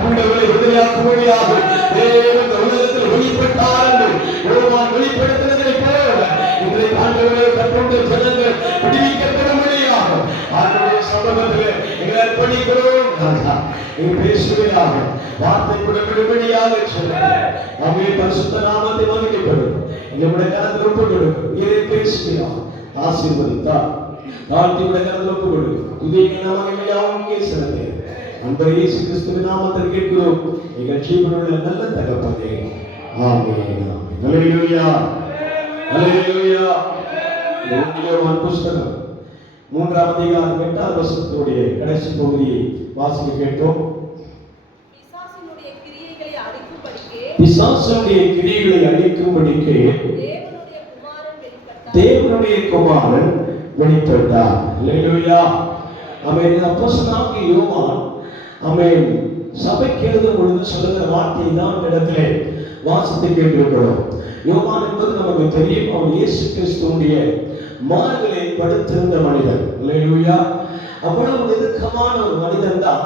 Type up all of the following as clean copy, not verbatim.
கூண்டவர்களை விடுதலையாக்கும்படியாக தேவன் உலகத்தில் வெளிப்பட்டார் என்று யோவான் வெளிப்படுத்தினதை போல இன்றைக்கு ஆண்டவரை கற்றுண்ட ஜனங்கள் விடுவிக்கப்படும்படியாக ஆண்டவருடைய சமூகத்திலே எங்களை அர்ப்பணிக்கிறோம். பேசுவதாக வார்த்தை கூட விடுபடியாக அவை பரிசுத்த நாமத்தை மகிமைப்படும். எங்களுடைய கரத்தில் ஒப்பு கொடுக்கும். இதை பேசுகிறார் ஆசீர்வதித்தார் தாழ்த்தி விட கரத்தில் ஒப்பு கொடுக்கும். துதிக்கு மகிமையாவும் கேசுகிறது. அன்பர் இயேசு கிறிஸ்துவின் நாமத்தில் கேட்கிறோம் எங்கள் ஜீவனுள்ள நல்ல தகப்பனே. ஆமென். ஹல்லேலூயா ஹல்லேலூயா. யோவான் புஸ்தகம் 3ஆம் அதிகாரம் 8ஆம் வசனத்துடைய கடைசி பகுதியை வாசிக்க கேட்டோம். பிசாசுடைய கிரியைகளை அழிக்கும்படிக்கு தேவனுடைய குமாரன் வெளிப்பட்டார். ஹல்லேலூயா. ஆமென். அப்போஸ்தலனாகிய யோவான் ஆமென் சபைக்கு எழுதும் பொழுது சொல்லுகிற வார்த்தையை தான் இடத்திலே வாசித்து கேட்டிருக்கிறோம். யோவான் என்பது நமக்கு தெரியும். அவன் இயேசு கிறிஸ்துவுடைய மார்பிலே படுத்திருந்த மனிதன். ஹல்லேலூயா. அவ்வளவு நெருக்கமான ஒரு மனிதன் தான்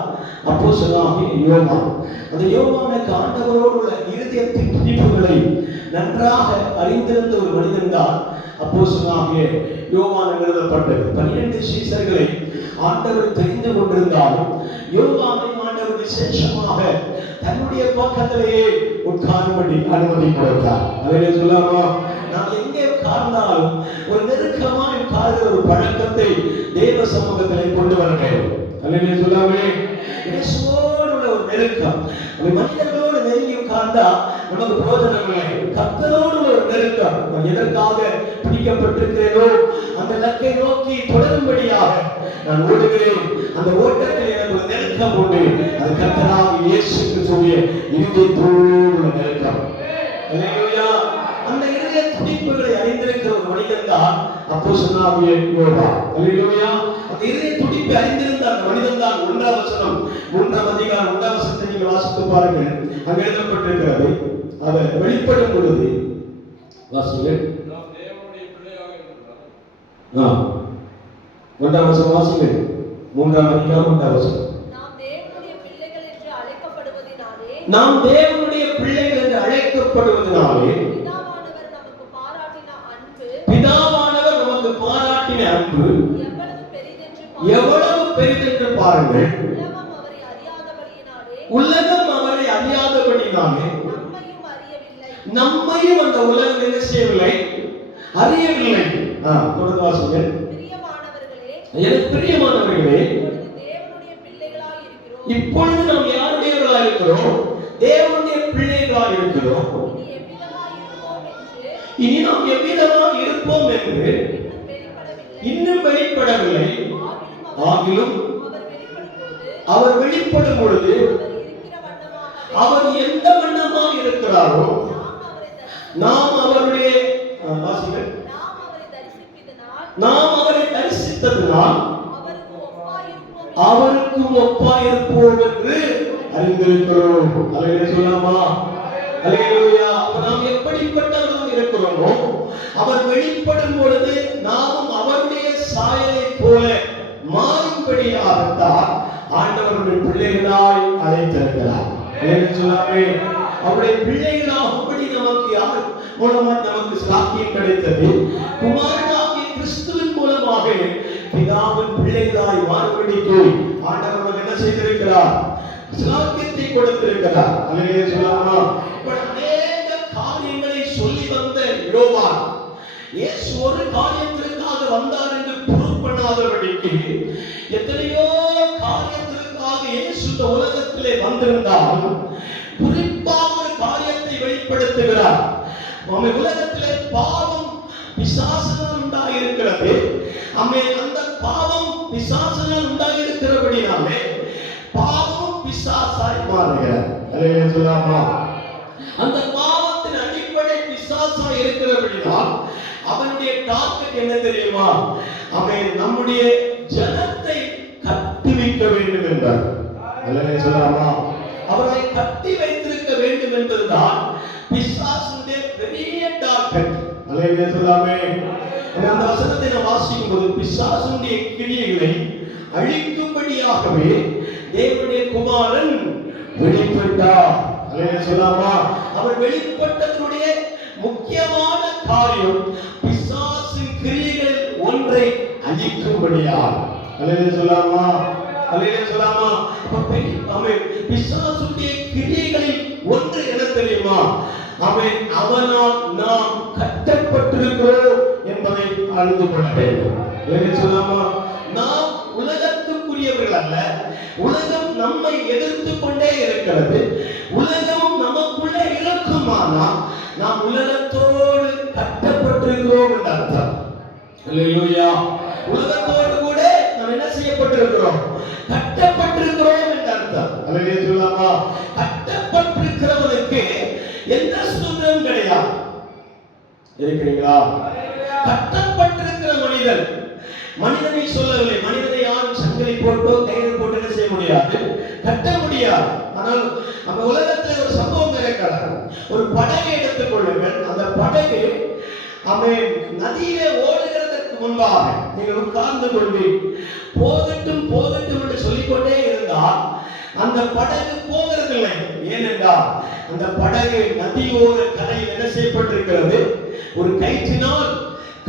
அப்போஸ்தலனாகிய யோவான். அந்த யோவானுக்கு ஆண்டவரோடு உள்ள இருதயத்தின் துடிப்புகளை நன்றாக அறிந்திருந்த ஒரு மனிதன் தான் அப்போஸ்தலனாகிய யோவான் எழுதப்பட்டது. 12 சீசர்களை ஆண்டவர் தெரிந்து கொண்டிருந்தாலும் யோவானை ஆண்டவர் விசேஷமாக தன்னுடைய பக்கத்திலேயே உட்காரும்படி அனுமதி கொடுத்தார். அதை சொல்லாமா, நாம் எங்கே உட்கார்ந்தாலும் ஒரு நெருக்கமாய் உட்கார்கிற ஒரு பழக்கத்தை தேவ சமூகத்திலே கொண்டு வர வேண்டும். அல்லேலூயா சொல்லாமே. இயேசுவோடு உள்ள ஒரு நெருக்கம். மனிதர்களோடு நெருங்கி உட்கார்ந்தா நமக்கு பிரயோஜனம் இல்லை. கர்த்தரோடு ஒரு நெருக்கம். நான் எதற்காக பிடிக்கப்பட்டிருக்கிறேனோ அந்த இலக்கை நோக்கி தொடரும்படியாக நான் ஓடுகிறேன். அந்த ஓட்டத்தில் எனக்கு ஒரு நெருக்கம் உண்டு. அது கர்த்தராகிய இயேசு கிறிஸ்துவின் இருதயத்தோடு உள்ள நெருக்கம். அல்லேலூயா. அந்த இருதய துடிப்புகளை அறிந்திருக்கிற ஒரு மனிதன் தான் அப்போஸ்தலனாகிய யோவான். அல்லேலூயா. அந்த இருதய துடிப்பை அறிந்திருந்த அந்த மனிதன் தான் 1ஆம் வசனம் 3ஆம் அதிகாரம் 1ஆம் வசனத்தை நீங்கள் வாசித்து பாருங்கள். அங்கே எழுதப்பட்டிருக்கிறது. அவர் வெளிப்படும் பொழுது வாசிங்கள். நாம் தேவனுடைய பிள்ளையாக இருக்கிறோம். 1ஆம் வசனம் வாசிங்கள். 3ஆம் அதிகாரம் 1ஆம் வசனம். நாம் தேவனுடைய பிள்ளைகள் என்று அழைக்கப்படுவதனாலே பிதாவானவர் நமக்கு பாராட்டின அன்பு எவ்வளவு பெரிதென்று பாருங்கள். உலகம் அவரை அறியாதபடினாலே நம்மையும் அந்த உலகம் என்ன செய்யவில்லை, அறியவில்லை. தொடர்ந்து வாசிங்கள். எனக்கு பிரியமானவர்களே, இப்பொழுது நாம் யாருடையவர்களாக இருக்கிறோம்? தேவனுடைய பிள்ளைகளாக இருக்கிறோம். இனி நாம் எவ்விதமாக இருப்போம் என்று இன்னும் வெளிப்படவில்லை. ஆகிலும் அவர் வெளிப்படும் பொழுது அவர் எந்த வண்ணமாக இருக்கிறாரோ நாம் அவருடைய நாம் அவரை தரிசித்ததினால் அவருக்கும் ஒப்பாயிருப்போம் என்று அறிந்திருக்கிறோம். அல்லேலூயா சொல்லாமா. அல்லேலூயா. நாம் எப்படிப்பட்டவர்களாக இருக்கிறோமோ அவர் வெளிப்படும் பொழுது நாமும் அவருடைய சாயலை போல மாறும்படியாகத்தான் ஆண்டவருடைய பிள்ளைகளாய் அழைத்திருக்கிறார். அல்லேலூயா சொல்லாமே. அவருடைய பிள்ளைகளாகும்படி நமக்கு யார் மூலமாக நமக்கு சாக்கியம் கிடைத்தது? குமாரனாகிய கிறிஸ்துவின் மூலமாக பிதாவின் பிள்ளைகளாய் மாறும்படிக்கு ஆண்டவர் நமக்கு என்ன செய்திருக்கிறார்? சாக்கியத்தை கொடுத்திருக்கிறார். அல்லேலூயா சொல்லாமா. அநேக காரியங்களை சொல்லி வந்த யோவான் இயேசு ஒரு காரியத்திற்காக வந்தார் என்று ப்ரூவ் பண்ணாதபடிக்கு எத்தனையோ காரியத்திற்காக இயேசு இந்த உலகத்திலே வந்திருந்தால் குறிப்பாக ஒரு காரியத்தை வெளிப்படுத்துகிறார். உலகத்திலே பாவம் பிசாசினால் உண்டாயிருக்கிறது. அந்த பாவம் பிசாசினால் உண்டாயிருக்கிறபடினாலே பாவம் பிசாசாய் மாறுகிறது. அல்லேலூயா சொல்லாமா. அந்த பாவத்தின் அடிப்படை பிசாசாய் இருக்கிறபடினால் அவனுடைய டார்கெட் என்ன தெரியுமா? அவன் நம்முடைய ஜனத்தை கட்டி வைக்க வேண்டும் என்றார். அல்லேலூயா சொல்லாமா. அவரை கட்டி வைத்திருக்க வேண்டும் என்பதுதான் பிசாசுடைய பெரிய டார்கெட். அல்லேலூயா சொல்லாமே. அந்த வசனத்தை நாம் வாசிக்கும் போது பிசாசுடைய கிரியைகளை அழிக்கும்படியாகவே தேவனுடைய குமாரன் வெளிப்பட்டார். அல்லேலூயா சொல்லாமா? அவர் வெளிப்பட்டதனுடைய முக்கியமான காரியம் பிசாசின் கிரியைகள் ஒன்றை அழிக்கும்படியால். அல்லேலூயா சொல்லாமா? அல்லேலூயா சொல்லாமா? பிசாசுடைய கிரியைகளில் ஒன்று என்ன தெரியுமா? அவனால் நாம் கட்டப்பட்டிருக்கிறோம் என்பதை அறிந்து கொள்ள வேண்டும். அல்லேலூயா சொல்லாமா? நாம் உலகத்துக்குரியவர்கள் அல்ல. உலகம் நம்மை எதிர்த்து கொண்டே இருக்கிறது. உலகம் நமக்குள்ளே இருக்குமானால் நாம் உலகத்தோடு கட்டப்பட்டிருக்கிறோம் என்ற அர்த்தம். அல்லேலூயா. உலகத்தோடு கூட நாம் என்ன செய்யப்பட்டிருக்கிறோம்? கட்டப்பட்டிருக்கிறோம் என்ற அர்த்தம். அல்லேலூயா சொல்லாமா? கட்டப்பட்டிருக்கிறவனுக்கு எந்த சுதந்திரம் கிடையாது. இருக்கிறீங்களா? கட்டப்பட்டிருக்கிற மனிதனை சொல்லவில்லை. மனிதனை யாரும் சங்கிலி போட்டோ கயிறு போட்டு என்ன செய்ய முடியாது, கட்ட முடியாது. ஆனால் நம்ம உலகத்தில் ஒரு சம்பவம் இருக்கிறது. ஒரு படகை எடுத்துக் கொள்ளுங்கள். அந்த படகு நதியிலே ஓடுகிறதற்கு முன்பாக நீங்கள் உட்கார்ந்து கொண்டு போகட்டும் போகட்டும் என்று சொல்லிக்கொண்டே இருந்தால் அந்த படகு போகிறதில்லை. ஏனென்றால் அந்த படகு நதியோர கரையில் என்ன செய்யப்பட்டிருக்கிறது? ஒரு கயிற்றினால்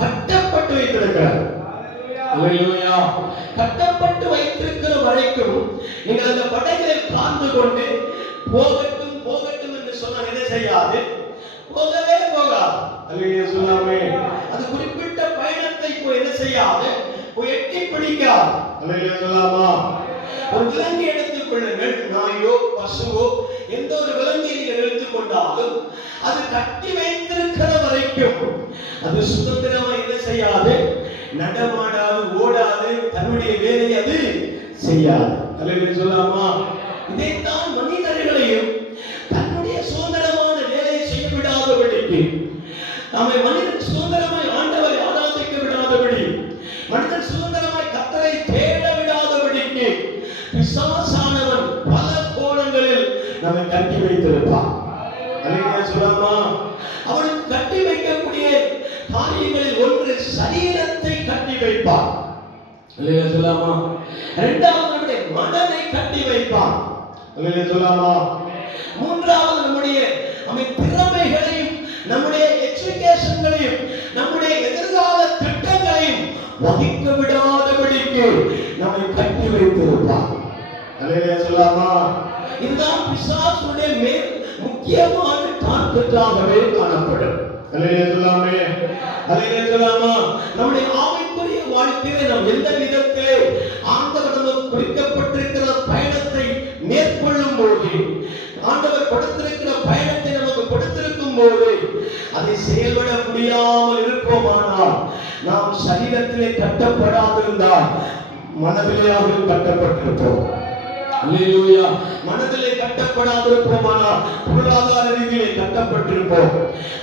கட்டப்பட்டு வைத்திருக்கிறது. அல்லேலூயா. கட்டப்பட்டு வைத்திருக்கிற வரைக்கும் நீங்கள் அந்த படகில் உட்கார்ந்து கொண்டு போகட்டும் போகட்டும் என்று சொன்னால் என்ன செய்யாது? போகவே போகாது. அல்லேலூயா சொல்லாமே? அது குறிப்பிட்ட பயணத்தை போய் என்ன செய்யாது? போய் எட்டி பிடிக்காது. அல்லேலூயா சொல்லாமா? ஒரு விலங்கை எடுத்துக் கொள்ளுங்கள். நாயோ பசுவோ எந்த ஒரு விலங்கை நீங்கள் எடுத்துக்கொண்டாலும் அது கட்டி வைத்திருக்கிற வரைக்கும் அது சுதந்திரமா என்ன செய்யாது? நடமாடாது, ஓடாது, தன்னுடைய வேலையை அது செய்யாது. அல்லேலூயா சொல்லாமா? இதைத்தான் மனிதர்களையும் தன்னுடைய சுதந்திரமான வேலையை செய்ய விடாதபடிக்கு, மனிதன் சுதந்திரமாய் ஆண்டவரை ஆராதிக்க விடாதபடி, மனிதன் சுதந்திரமாய் கர்த்தரை தேட விடாதபடிக்கு பிசாசானவன் பல கோணங்களில் நம்மை கட்டி வைத்திருப்பான். அல்லேலூயா சொல்லாமா? அவனுக்கு கட்டி வைக்கக்கூடிய காரியங்களில் ஒன்று சரீரத்தை கட்டி வைப்பான். அல்லேலூயா சொல்லாமா? இரண்டாவது நம்முடைய மனதை கட்டி வைப்பான். அல்லேலூயா சொல்லாமா? மூன்றாவது நம்முடைய திறமைகளையும் நம்முடைய எஜுகேஷன்களையும் நம்முடைய எதிர்கால திட்டங்களையும் வகிக்க விடாதபடிக்கு நம்மை கட்டி வைத்திருப்பான். அல்லேலூயா சொல்லாமா? இதுதான் பிசாசுடைய முக்கியமான டார்கெட்டாகவே காணப்படும். அல்லேலூயா சொல்லாமே? அல்லேலூயா சொல்லாமா? நம்முடைய ஆவிக்குரிய வாழ்க்கையை நாம் எந்த விதத்திலே ஆண்டவர் நமக்கு குறிக்கப்பட்டிருக்கிற பயணத்தை மேற்கொள்ளும் போது, ஆண்டவர் கொடுத்திருக்கிற பயணத்தை நமக்கு கொடுத்திருக்கும் போது அதை செயல்பட முடியாமல் இருப்போமானால் நாம் சரீரத்திலே கட்டப்படாதிருந்தால் மனதிலேயாவது கட்டப்பட்டிருப்போம். அல்லேலூயா. மனதிலே கட்டப்படாதிருப்போமானால் பொருளாதார ரீதியிலே கட்டப்பட்டிருப்போம்.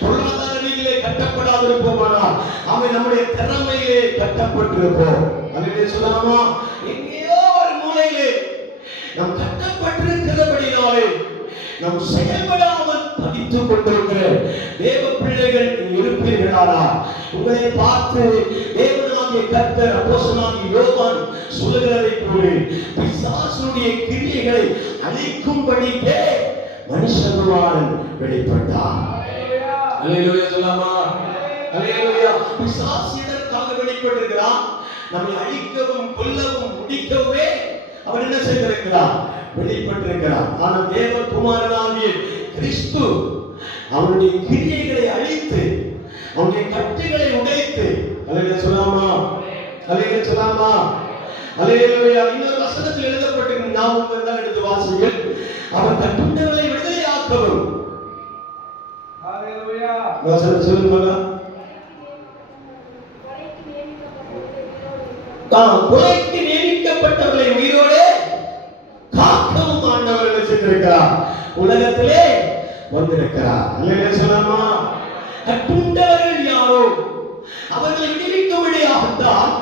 பொருளாதார ரீதியிலே கட்டப்படாதிருப்போமானால் நம்முடைய திறமையிலே கட்டப்பட்டிருப்போம். அல்லேலூயா சொல்லாமா? எங்கேயோ ஒரு மூலையிலே நாம் கட்டப்பட்டிருக்கிறபடினாலே நாம் செயல்படாமல் தவித்துக் கொண்டிருக்கிற தேவ பிள்ளைகள் இருப்பீர்களானா? உங்களை பார்த்து தேவனாகிய கர்த்தர் அப்போஸ்தலனாகிய யோவான் சொல்லுகிறதை போல பிசாசுடைய கிரியைகளை அழிக்கும்படிக்கே மனுஷகுமாரன் வெளிப்பட்டார். அல்லேலூயா சொல்லாமா? அல்லேலூயா. பிசாசு எதற்காக வெளிப்பட்டிருக்கிறான்? நம்மை அழிக்கவும் கொல்லவும் முடிக்கவே அவன் என்ன செய்திருக்கிறான்? வெளிப்பட்டிருக்கிறான். ஆனால் தேவகுமாரனாகிய கிறிஸ்து அவனுடைய கிரியைகளை அழித்து அவனுடைய கட்டுகளை உடைத்து, அல்லேலூயா சொல்லாமா? அல்லேலூயா சொல்லாமா? அல்லேலூயா. இன்னொரு வசனத்தில் எழுதப்பட்டிருக்கிறது, ஞாபகம் இருந்தால் எடுத்து வாசியுங்கள். அவர் கட்டுண்டவர்களை விடுதலையாக்கவும். அல்லேலூயா. வசனம் சொல்லுங்க. கொலைக்கு நியமிக்கப்பட்டவர்களை உயிரோடு காக்கவும் ஆண்டவர் செய்திருக்கிறார். உலகத்திலே வந்திருக்கிறார். அல்லேலூயா சொல்லாமா? கட்டுண்டவர்கள் யாரோ அவர்களை விடுவிக்கும்படியாகத்தான்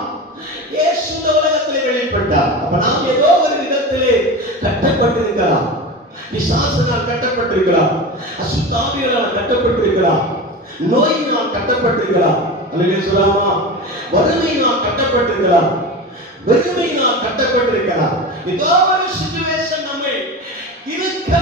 இயேசு இந்த உலகத்திலே வெளிப்பட்டார். அப்ப நாம் ஏதோ ஒரு விதத்திலே கட்டப்பட்டிருக்கிறோம். பிசாசினால் கட்டப்பட்டிருக்கிறோம், அசுத்தாவியால் கட்டப்பட்டிருக்கிறோம், நோயினால் கட்டப்பட்டிருக்கிறோம். அல்லேலூயா சொல்லாமா? வறுமையினால் கட்டப்பட்டிருக்கிறோம், வெறுமையினால் கட்டப்பட்டிருக்கிறோம். ஏதோ ஒரு சிச்சுவேஷன் நம்மை இருக்க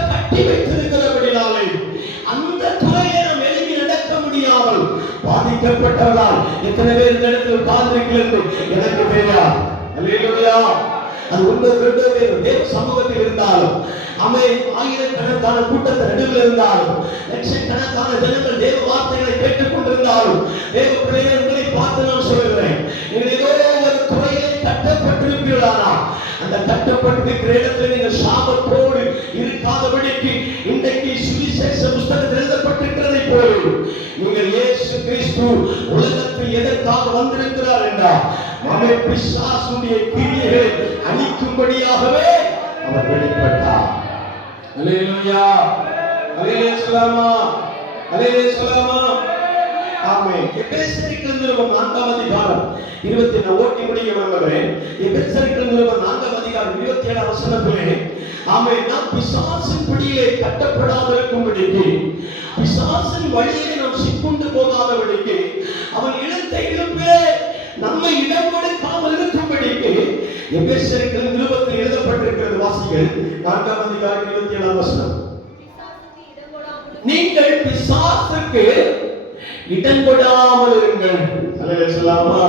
எப்படிப்பட்டவர்களால் எத்தனை பேர் இந்த இடத்தில் உட்கார்ந்திருக்கிறது எனக்கு தெரியாது. அல்லேலூயா. அது ஒன்று ரெண்டு பேர் தேவ சமூகத்தில் இருந்தாலும், அவை ஆயிரக்கணக்கான கூட்டத்தை நடுவில் இருந்தாலும், லட்சக்கணக்கான ஜனங்கள் தேவ வார்த்தைகளை கேட்டுக் கொண்டிருந்தாலும், தேவ பிள்ளைகளை பார்த்து நான் சொல்கிறேன், நீங்கள் ஏதோ ஒரு துறையிலே கட்டப்பட்டிருப்பீர்களானா அந்த கட்டப்பட்டிருக்கிற இடத்துல நீங்கள் சாபத்தோடு இருக்காதபடிக்கு இன்றைக்கு சுவிசேஷ புஸ்தகத்தில் எழுதப்பட்டிருக்கிறதை போல நீங்கள் இயேசு கிறிஸ்து உலகத்தில் எதற்காக வந்திருக்கிறார் என்றால் பிசாசுடைய கிரியைகளை அழிக்கும்படியாகவே அவர் வெளிப்பட்டார். அல்லேலூயா. அல்லேலூயா சொல்லாமா? அல்லேலூயா சொல்லாமா? ஆமென். எபேசியருக்கு நிருபம் 4ஆம் அதிகாரம் 20 நான் ஓட்டி முடிக்க விரும்புகிறேன். எபேசியருக்கு நிருபம் 4ஆம் அதிகாரம் 27ஆம் வசனத்திலே ஆமென், நாம் பிசாசின் பிடியிலே கட்டப்படாதிருக்கும்படிக்கு, பிசாசின் வழியிலே நாம் சிக்குண்டு போகாதபடிக்கு, அவன் இழுத்த இழுப்பிலே நம்மை இடம் கொடுக்காமல் இருக்கும்படிக்கு எபேசியருக்கு நிருபத்தில் எழுதப்பட்டிருக்கிறது. வாசிகள் 4ஆம் அதிகாரம் 27ஆம் வசனம். நீங்கள் பிசாசுக்கு இடம் கொடாமல் இருங்கள். அல்லேலூயா சொல்லாமா?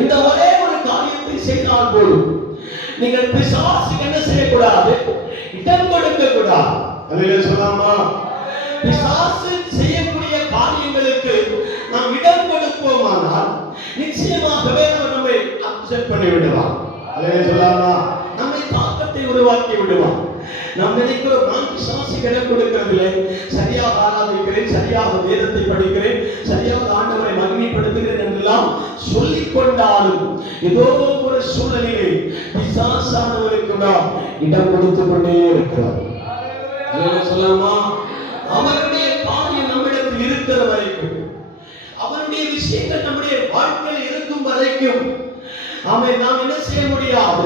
இந்த ஒரே ஒரு காரியத்தை செய்தால் போதும். நீங்கள் பிசாசுக்கு என்ன செய்யக்கூடாது? இடம் கொடுக்க கூடாது. அல்லேலூயா சொல்லாமா? பிசாசு செய்யக்கூடிய காரியங்களுக்கு நாம் இடம் கொடுப்போமானால் நிச்சயமாகவே அவர் நம்மை அப்செட் பண்ணி விடுவார். அல்லேலூயா சொல்லாமா? நம்மை தாக்கத்தை உருவாக்கி விடுவார். நாம் நினைக்கிறோம், நான் பிசாசுக்கு இடம் கொடுக்கிறதில்லை, சரியாக ஆராதிக்கிறேன், சரியாக வேதத்தை படிக்கிறேன், சரியாக ஆண்டவரை மகிமைப்படுத்துகிறேன் என்றெல்லாம் சொல்லிக் கொண்டாலும் ஏதோ ஒரு சூழலிலே பிசாசானவருக்கு நாம் இடம் கொடுத்துக் கொண்டே இருக்கிறோம். சொல்லாமா? அவருடைய காரியம் நம்மிடத்தில் இருக்கிற வரைக்கும், அவருடைய விஷயங்கள் நம்முடைய வாழ்க்கையில் இருக்கும் வரைக்கும் நாம் என்ன செய்ய முடியாது?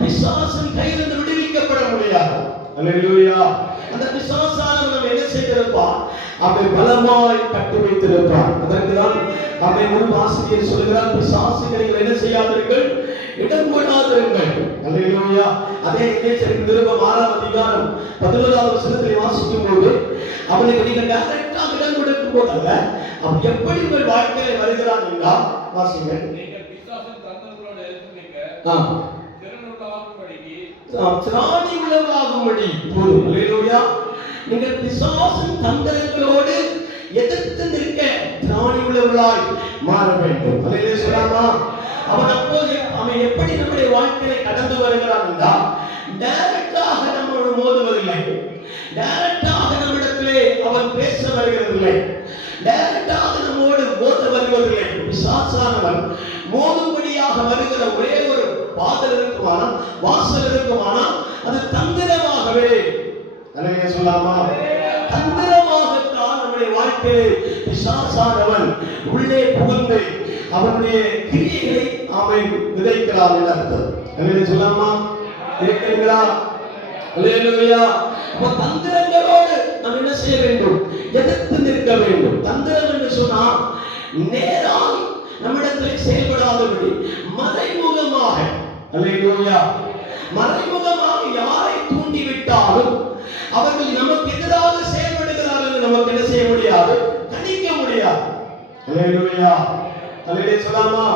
பிசாசின் கையிலிருந்து விடுவிக்கப்பட முடியாது. அல்லேலூயா. அந்த பிசாசானவன் நம்ம என்ன செய்திருப்பான்? அவனை பலமாய் கட்டி வைத்திருப்பான். அதற்குதான் அவனை ஒரு ஆசிரியர் சொல்கிறார், பிசாசுகளை என்ன செய்யாதீர்கள், இடம் கொடாதிருங்கள். அல்லேலூயா. அதே எபேசியருக்கு நிருபம் 6ஆம் அதிகாரம் 11ஆம் வசனத்தில் வாசிக்கும் போது அவனுக்கு நீங்கள் டைரக்டாக இடம் கொடுக்கும் போதல்ல, அவன் எப்படி உங்கள் வாழ்க்கையில் வருகிறான் என்றால் வாசிங்க. நீங்கள் பிசாசின் தந்திரங்களோடு எதிர்த்து திராணி உள்ளவர்களாகும்படி. அல்லேலூயா. நீங்கள் பிசாசின் தந்திரங்களோடு எதிர்த்து நிற்க திராணி உள்ளவர்களாய் மாற வேண்டும். அல்லேலூயா சொல்லாமா? அவன் அப்போது அவன் எப்படி நம்முடைய வாழ்க்கையை கடந்து வருகிறான் என்றால், டைரக்டாக நம்மோடு மோதுவதில்லை, டைரக்டாக நம்மிடத்திலே அவன் பேச வருகிறதில்லை, டைரக்டாக நம்மோடு மோத வருவதில்லை. பிசாசானவன் மோதும்படியாக வருகிற ஒரே ஒரு வாசல் இருக்குமானால், வாசல் இருக்குமானால் அது தந்திரமாகவே. அல்லேலூயா சொல்லாமா? தந்திரமாகத்தான் நம்முடைய வாழ்க்கையில் பிசாசானவன் உள்ளே புகுந்து அவனுடைய கிரியைகளை அவன் விதைக்கிறான் என்று அர்த்தம். அல்லேலூயா சொல்லாமா? இருக்கிறீங்களா? அல்லேலூயா. அப்ப தந்திரங்களோடு நாம் என்ன செய்ய வேண்டும்? எதிர்த்து நிற்க வேண்டும். தந்திரம் என்று சொன்னால் நேராக நம்மிடத்தில் செயல்படாதபடி மறைமுகமாக, அல்லேலூயா, மறைமுகமாக யாரை தூண்டிவிட்டாலும் அவர்கள் நமக்கு எதிராக செயல்படுகிறார்கள் என்று நமக்கு என்ன செய்ய முடியாது? கணிக்க முடியாது. அல்லேலூயா. அல்லேலூயா சொல்லாமா?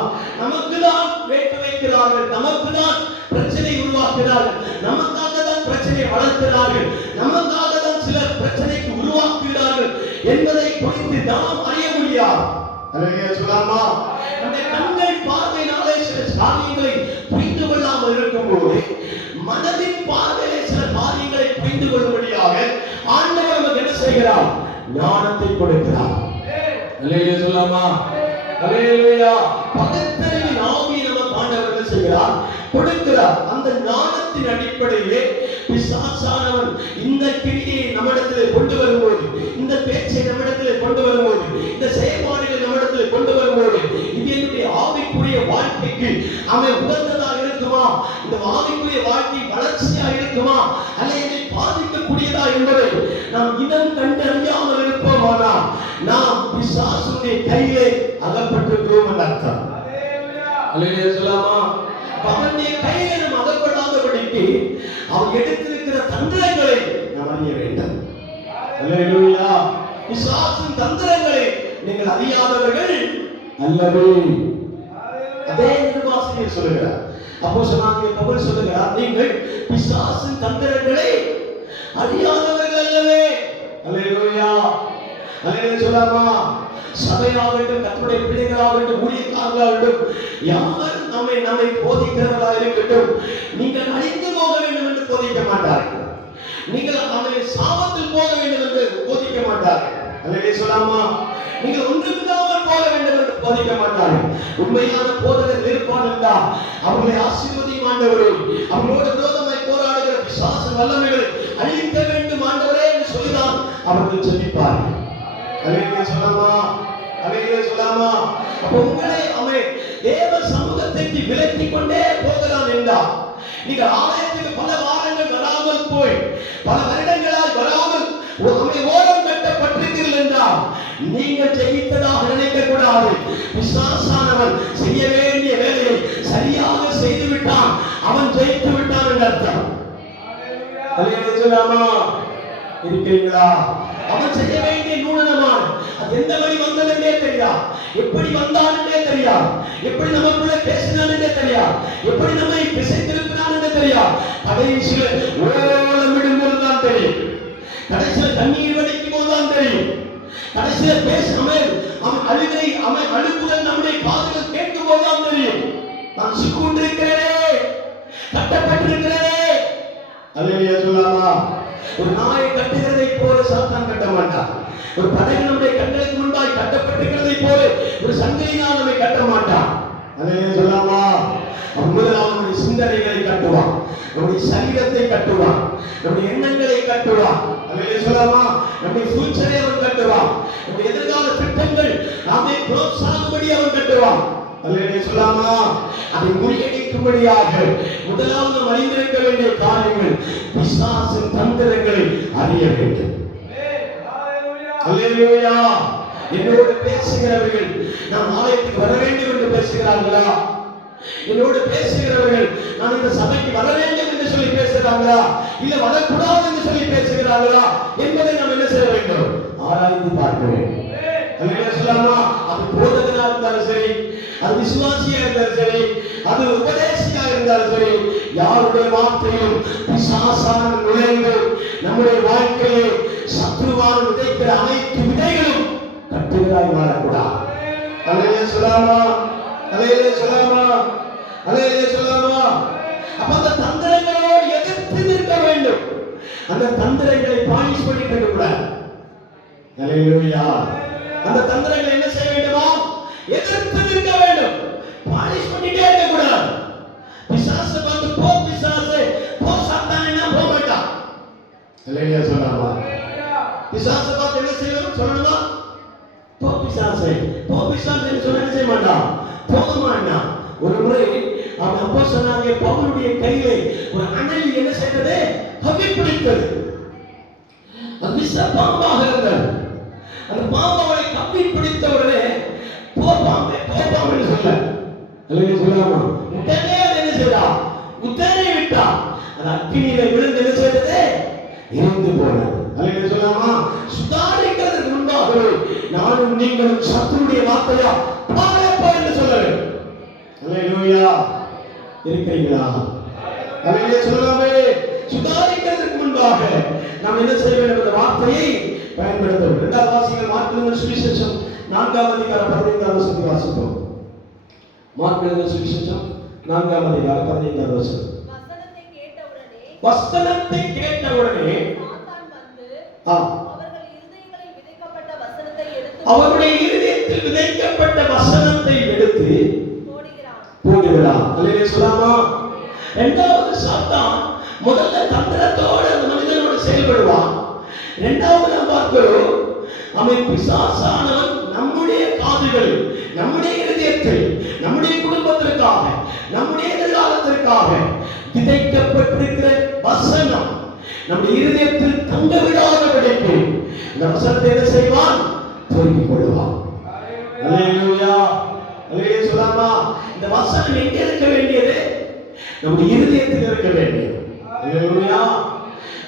நமக்கு தான் வேட்டு வைக்கிறார்கள், நமக்கு தான் பிரச்சனை உருவாக்குகிறார்கள், நமக்காக தான் பிரச்சனை வளர்க்கிறார்கள், நமக்காக தான் சிலர் பிரச்சனைக்கு உருவாக்குகிறார்கள் என்பதை குறித்து நாம் அறிய முடியாது. அல்லேலூயா சொல்லாமா? அந்த கண்கள் பார்வையினாலே சில காரியங்களை புரிந்து கொள்ளாமல் இருக்கும்போது மனதின் பார்வையிலே சில காரியங்களை புரிந்து கொள்ளும்படியாக ஆண்டவர் நமக்கு என்ன செய்கிறார்? ஞானத்தை கொடுக்கிறார். அல்லேலூயா சொல்லாமா? அல்லேலூயா. பகுத்தறிவின் ஆவியை நமக்கு ஆண்டவர் என்ன செய்கிறார்? கொடுக்கிறார். அந்த ஞானத்தின் அடிப்படையிலே பிசாசானவன் இந்த கிரியை நம்மிடத்தில் கொண்டு வரும்போது, இந்த பேச்சை நம்மிடத்தில் கொண்டு வரும்போது, இந்த செயல்பாடுகளை நம்மிடத்தில் கொண்டு வரும்போது, இது என்னுடைய ஆவிக்குரிய வாழ்க்கைக்கு அவன் உகந்ததாக இருக்குமா? இந்த ஆவிக்குரிய வாழ்க்கை வளர்ச்சியா இருக்குமா? அல்லது என்னை பாதிக்கக்கூடியதா என்பதை நாம் இனம் கண்டு அறியாமல் இருப்போமானால் நாம் பிசாசுடைய கையிலே அகப்பட்டிருக்கிறோம் என்று அர்த்தம். அல்லேலூயா சொல்லாமா? அவனுடைய கையிலே நாம் அகப்படாதபடிக்கு அவன் எடுத்திருக்கிற தந்திரங்களை நாம் அறிய வேண்டும். அல்லேலூயா. பிசாசின் தந்திரங்களை நீங்கள் அறியாதவர்கள் அல்லவே. அதே நிருபாசிரியர் சொல்லுகிறார், அப்போஸ்தலனாகிய பவுல் சொல்லுகிறார், நீங்கள் பிசாசின் தந்திரங்களை அறியாதவர்கள் அல்லவே. அல்லேலூயா, அல்லேலூயா சொல்லாமா. சபையாகட்டும், கர்த்தருடைய பிள்ளைகளாகட்டும், ஊழியக்காரர்களாகட்டும், யார் நம்மை போதிக்கிறவர்களாக இருக்கட்டும், நீங்கள் அழிந்து போக வேண்டும் என்று போதிக்க மாட்டார்கள். நீங்கள் அவனை சாபத்தில் போக வேண்டும் என்று போதிக்க மாட்டார்கள். அல்லேலூயா சொல்லாமா. நீங்கள் ஒன்றுமில்லாமல் போக வேண்டும் என்று போதிக்க மாட்டார்கள். உண்மையான போதகர் இருப்பான் என்றால் அவர்களை ஆசீர்வதியும் ஆண்டவரே, அவர்களோடு விரோதமாய் போராடுகிற பிசாசு வல்லமைகளை அழிக்க வேண்டும் ஆண்டவரே என்று சொல்லிதான் அவர்கள் ஜெபிப்பார்கள். அல்லேலூயா சொல்லாமா, அல்லேலூயா சொல்லாமா. அப்ப உங்களை அவன் தேவ சமூகத்திற்கு விலக்கி கொண்டே போகிறான் என்றால், நீங்கள் ஆலயத்துக்கு பல வாரங்கள் வராமல் போய் பல வருடங்களால் வராமல் உங்களை ஓரம் கட்டப்பட்டிருக்கிறீர்கள் என்றால், நீங்கள் ஜெயித்ததாக நினைக்க கூடாது. பிசாசானவன் செய்ய வேண்டிய வேலையை சரியாக செய்து விட்டான், அவன் ஜெயித்து விட்டான் என்று அர்த்தம். அல்லேலூயா சொல்லாமா. இருக்கிறீங்களா? அவன் செய்ய வேண்டிய நூலனமான அது எந்த வழி வந்ததுன்னே தெரியா, எப்படி வந்தானே தெரியா, எப்படி நமக்குள்ள பேசினானே தெரியா, எப்படி நம்மை திசை திருப்பினானே தெரியா. கடைசியில ஓலமிடும் போதுதான் தெரியும், கடைசியில கண்ணீர் வடிக்கும் போதுதான் தெரியும், கடைசியில பேசாமல் அவன் அழுகை அவன் அழுகுதல் நம்முடைய காதுகள் கேட்கும் போதுதான் தெரியும். நான் சிக்குண்டிருக்கிறேனே, கட்டப்பட்டிருக்கிறேனே. அல்லேலூயா சொல்லாமா. ஒரு நாயை கட்டுகிறதை போல சாத்தான் கட்ட மாட்டான். ஒரு படகு நம்முடைய கண்களுக்கு முன்பாய் கட்டப்பட்டிருக்கிறதை போல ஒரு சங்கிலினால் நம்மை கட்ட மாட்டான். அல்லேலூயா சொல்லாமா. அவன் முதலாவது நம்முடைய சிந்தனைகளை கட்டுவான், நம்முடைய சரீரத்தை கட்டுவான், நம்முடைய எண்ணங்களை கட்டுவான். அல்லேலூயா சொல்லாமா. நம்முடைய ஃபியூச்சரை அவன் கட்டுவான், நம்முடைய எதிர்கால திட்டங்கள் நாமே க்ளோஸ் ஆகும்படி அவன் கட்டுவான். அல்லேலூயா சொல்லாமா. அதை முறியடிக்கும்படியாக முதலாவது நாம் அறிந்திருக்க வேண்டிய காரியங்கள் பிசாசின் தந்திரங்களை அறிய வேண்டும். அல்லேலூயா. என்னோடு பேசுகிறவர்கள் நான் ஆலயத்துக்கு வர வேண்டும் என்று பேசுகிறார்களா? என்னோடு பேசுகிறவர்கள் நான் இந்த சபைக்கு வர வேண்டும் என்று சொல்லி பேசுகிறார்களா, இல்ல வரக்கூடாது என்று சொல்லி பேசுகிறார்களா என்பதை நாம் என்ன செய்ய வேண்டும்? ஆராய்ந்து பார்க்க வேண்டும். அல்லேலூயா சொல்லாமா. அது போதகனா இருந்தாலும் சரி, அது விசுவாசியா இருந்தாலும் சரி, அது உபதேசியா இருந்தாலும் சரி, யாருடைய வார்த்தையும் பிசாசான நுழைந்து நம்முடைய வாழ்க்கையை சத்ருவான விதைக்கிற அனைத்து விதைகளும் கட்டுகிறாய் மாறக்கூடாது. அல்லேலூயா சொல்லாமா, அல்லேலூயா சொல்லாமா, அல்லேலூயா சொல்லாமா. அப்ப அந்த தந்திரங்களோடு எதிர்த்து நிற்க வேண்டும். அந்த தந்திரங்களை பாலிஷ் பண்ணிட்டு இருக்க கூடாது. அல்லேலூயா. அந்த தந்திரங்களை என்ன செய்ய வேண்டுமா? எதிர்த்து நிற்க வேண்டும், பாலிஷ் பண்ணிட்டே இருக்க கூடாது. பிசாசு வந்து போ பிசாசே போ சாத்தானே நான் போக மாட்டான். அல்லேலூயா சொல்லாமா. பிசாசு பார்த்து என்ன செய்யணும் சொல்லணுமா? போ பிசாசே போ பிசாசே சொன்னா என்ன செய்ய மாட்டான், போக மாட்டான். ஒரு முறை அவன் அப்போஸ்தலனாகிய பவுலுடைய கையிலே ஒரு அனல் என்ன செய்தது? பகை பிடித்தது. அது விஷ பாம்பாக இருந்தது. அந்த பாம்பு அவனை கப்பி பிடித்த உடனே போ பாம்பே போ பாம்பு சொல்ல. அல்லேலூயா சொல்லாமா. உடனே என்ன செய்தா? உடனே விட்டா. அது அக்கினியில விழுந்து என்ன செய்தது? இறந்து போனது. அல்லேலூயா சொல்லாமா. சுதாரிக்கிறதுக்கு முன்பாகவே நானும் நீங்களும் சத்துருடைய வார்த்தையா பாரப்பா என்று சொல்ல வேண்டும். அல்லேலூயா. இருக்கிறீங்களா? அல்லேலூயா சொல்லாமே. சுதாரிக்கிறதுக்கு முன்பாக நாம் என்ன செய்ய வேண்டும்? அந்த வார்த்தையை பயன்படுத்த வேண்டும். இரண்டாவது வாசிகள் மார்க் சுவிசேஷம் 4ஆம் அதிகாரம் 15ஆம் வசனத்தை வாசிப்போம். மார்க் சுவிசேஷம் 4ஆம் அதிகாரம் 15ஆம் வசனம். வசனத்தை கேட்டவுடனே அவருடைய இருதயத்தில் விதைக்கப்பட்ட வசனத்தை எடுத்து போடுகிறான். அல்லேலூயா சொல்லாமா. இரண்டாவது சாத்தான் முதல்ல தந்திரத்தோடு அந்த மனிதனோடு செயல்படுவான். இரண்டாவது நாம் பார்க்கிறோம், அவன் பிசாசானவன் நம்முடைய காதுகள், நம்முடைய இருதயத்தில், நம்முடைய குடும்பத்திற்காக, நம்முடைய எதிர்காலத்திற்காக விதைக்கப்பட்டிருக்கிற வசனம் நம்முடைய இருதயத்தில் தங்க விடாதபடிக்கு இந்த வசனத்தை என்ன செய்வான்? பொறுக்கிக் கொள்வான். அல்லேலூயா. அல்லேலூயா சொல்லாமா. இந்த வசனம் எங்கே இருக்க வேண்டியது? நம்முடைய இருதயத்தில் இருக்க வேண்டியது. அல்லேலூயா.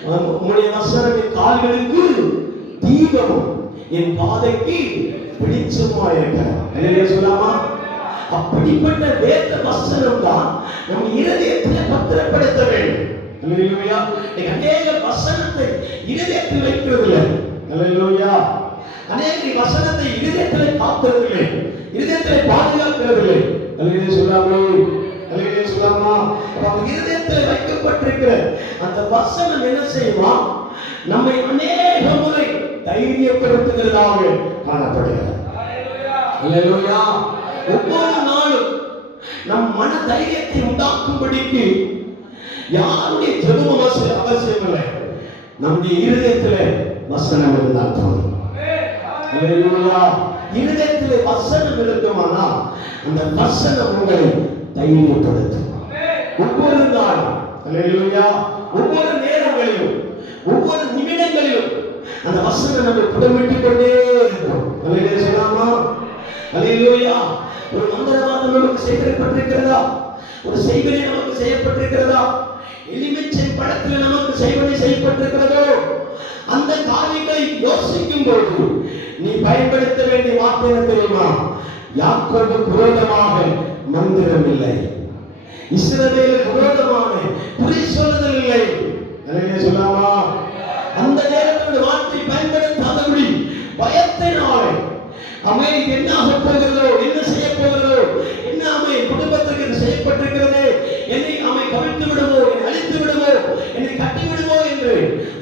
உம்முடைய வசனம் என் கால்களுக்கு தீபமும் என் பாதைக்கு வெளிச்சமா இருக்கிற சொல்லாமா. அப்படிப்பட்ட வேத வசனம் தான் நம்ம இருதயத்தில் பத்திரப்படுத்த வேண்டும். அல்லேலூயா. அநேக வசனத்தை இருதயத்தில் வைக்கிறதில்லை. அல்லேலூயா. அநேக வசனத்தை இருதயத்தில் காக்கிறதில்லை, இருதயத்தில் பாதுகாக்கிறதில்லை. அல்லேலூயா சொல்லாமே. அல்லேலூயா சொல்லாமா. அப்ப இருதயத்தில் வைக்கப்பட்டிருக்கிற அந்த வசனம் என்ன செய்யுமா? நம்மை அநேக முறை தைரியப்படுத்துகிறதாக காணப்படுகிறது. அல்லேலூயா. ஒவ்வொரு நாளும் நம் மன தைரியத்தை உண்டாக்கும்படிக்கு யாருடைய ஜெபம் அவசியம் இல்லை, நம்முடைய இருதயத்திலே வசனம் இருந்தால் போதும். அல்லேலூயா. இருதயத்திலே வசனம் இருக்குமானா அந்த வசனம் உங்களை தைரியப்படுத்தும். ஒவ்வொரு நாளும் அல்லேலூயா, ஒவ்வொரு நேரங்களிலும் ஒவ்வொரு நிமிடங்களிலும் அந்த வசனம் நம்ம புடமிட்டுக் கொண்டே இருக்கும். அல்லேலூயா சொல்லாமா. அல்லேலூயா. ஒரு மந்திரவாதம் நமக்கு செய்யப்பட்டிருக்கிறதா? ஒரு செய்வனை நமக்கு செய்யப்பட்டிருக்கிறதா? எலுமிச்சை பழத்தில் நமக்கு செய்வனை செய்யப்பட்டிருக்கிறதோ? அந்த காரியங்களை யோசிக்கும் போது நீ பயன்படுத்த வேண்டிய வார்த்தை என்ன தெரியுமா? யாக்கோபுக்கு விரோதமாக மந்திரம் இல்லை, இஸ்ரவேலுக்கு விரோதமான குறி சொல்லுதல் இல்லை. அல்லேலூயா சொல்லாமா. அந்த நேரத்தில் வார்த்தை பயன்படுத்தாதபடி பயத்தினாலே அமை என்ன ஆக போகிறதோ, என்ன செய்ய போகிறதோ, என்ன அமை குடும்பத்திற்கு செய்யப்பட்டிருக்கிறது, என்னை அமை கவிழ்த்து விடுவோ, என்னை அழித்து விடுவோ, என்னை கட்டி விடுவோ என்று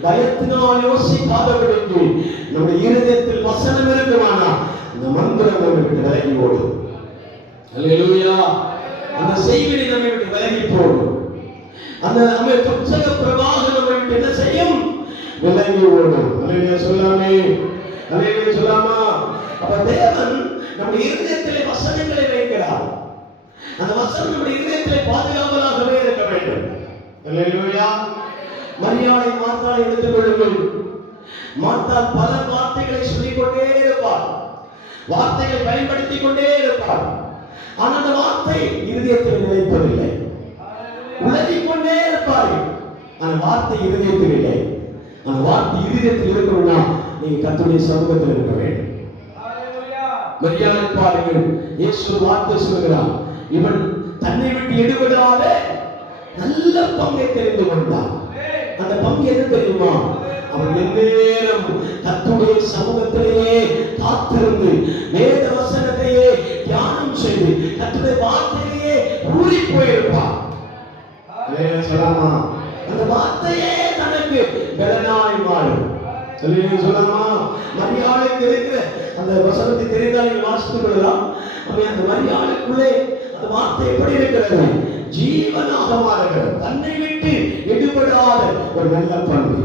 பயத்தினால் யோசிக்காதபடிக்கு நம்முடைய இருதயத்தில் வசனம் இருக்குமானா அந்த மந்திரம் நம்மை விட்டு விலகி ஓடும். அல்லேலூயா. அந்த செய்வினை நம்மை விட்டு விலகி போடும். அந்த நம்மை துச்சக பிரவாக நம்மை விட்டு என்ன செய்யும்? விலகி ஓடும். அல்லேலூயா சொல்லாமே. அல்லேலூயா சொல்லாமா. அப்ப தேவன் நம்முடைய இருதயத்திலே வசனங்களை வைக்கிறார். அந்த வசனம் நம்முடைய இருதயத்திலே பாதுகாவலாகவே இருக்க வேண்டும். அல்லேலூயா. மரியாதை மார்த்தாளை எடுத்துக் கொள்ளுங்கள். மார்த்தாள் பல வார்த்தைகளை சொல்லிக்கொண்டே இருப்பார், வார்த்தைகளை பயன்படுத்திக் கொண்டே இருப்பார். ஆனால் அந்த வார்த்தை இருதயத்தில் நிலைப்பதில்லை. உலகிக் கொண்டே இருப்பார், அந்த வார்த்தை இருதயத்தில் இல்லை. அந்த வார்த்தை இருதயத்தில் இருக்கணும்னா நீங்க கர்த்தருடைய சமூகத்தில் இருக்க வேண்டும். மரியாதை பாருங்கள். இயேசு வார்த்தை சொல்கிறார், இவன் தன்னை விட்டு எடுபடாத நல்ல பங்கை தெரிந்து கொண்டான். அந்த பங்கு என்ன தெரியுமா? அவன் எந்நேரம் கர்த்தருடைய சமூகத்திலேயே காத்திருந்து வேத வசனத்தையே தியானம் செய்து கர்த்தருடைய வார்த்தையிலேயே ஊறி போயிருப்பான். சொல்லாமா. அந்த வார்த்தையே தனக்கு பலனாய் மாறும். சொல்லாமா. மரியாதைக்கு இருக்கிற அந்த வசனத்தை தெரிந்தால் நீங்கள் வாசித்துக் கொள்ளலாம். அந்த மரியாதைக்குள்ளே அந்த வார்த்தை எப்படி இருக்கிறது? ஜீவனாக மாறுகிறது. தன்னை விட்டு எடுபடாத ஒரு நல்ல பண்பு.